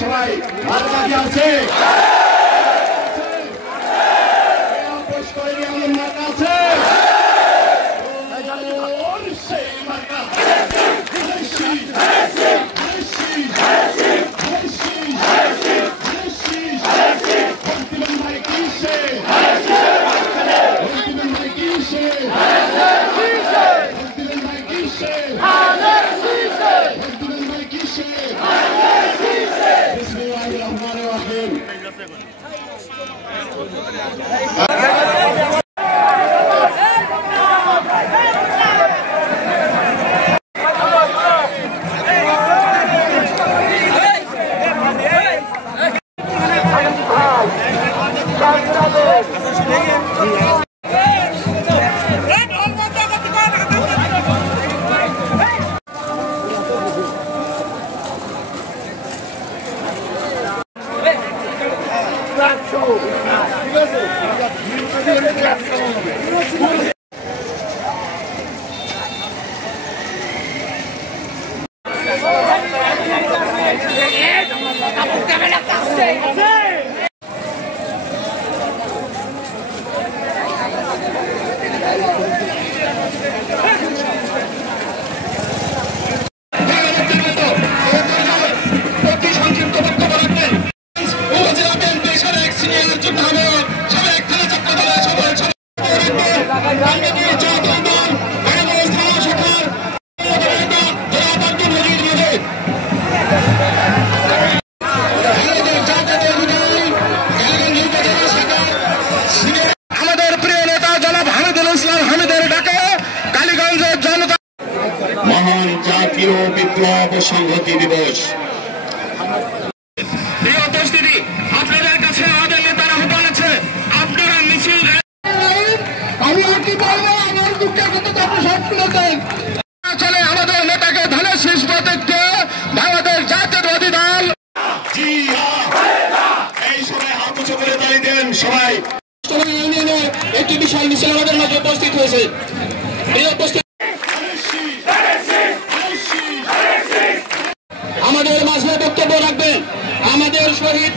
সবাই আছে মহান জাতীয় বিপ্লব সংহতি দিবস। প্রিয় উপস্থিতি, আপনাদের কাছে আমাদের নেতারা আহ্বান আছে, আপনারা মিছিল আমি আর কি বলবো, আমার দুঃখের কথা আপনি সব তুলে দেন। চলে আমাদের নেতাকে ধানের শীষ প্রত্যেককে বাংলাদেশ জাতীয়তাবাদী দল এই সময় হাত উঁচু করে তালি দেন সবাই। ইউনিয়নের একটি বিশাল মিছিল আমাদের মাঝে উপস্থিত হয়েছে। এই উপস্থিত আমাদের মাঝে বক্তব্য রাখবেন আমাদের শহীদ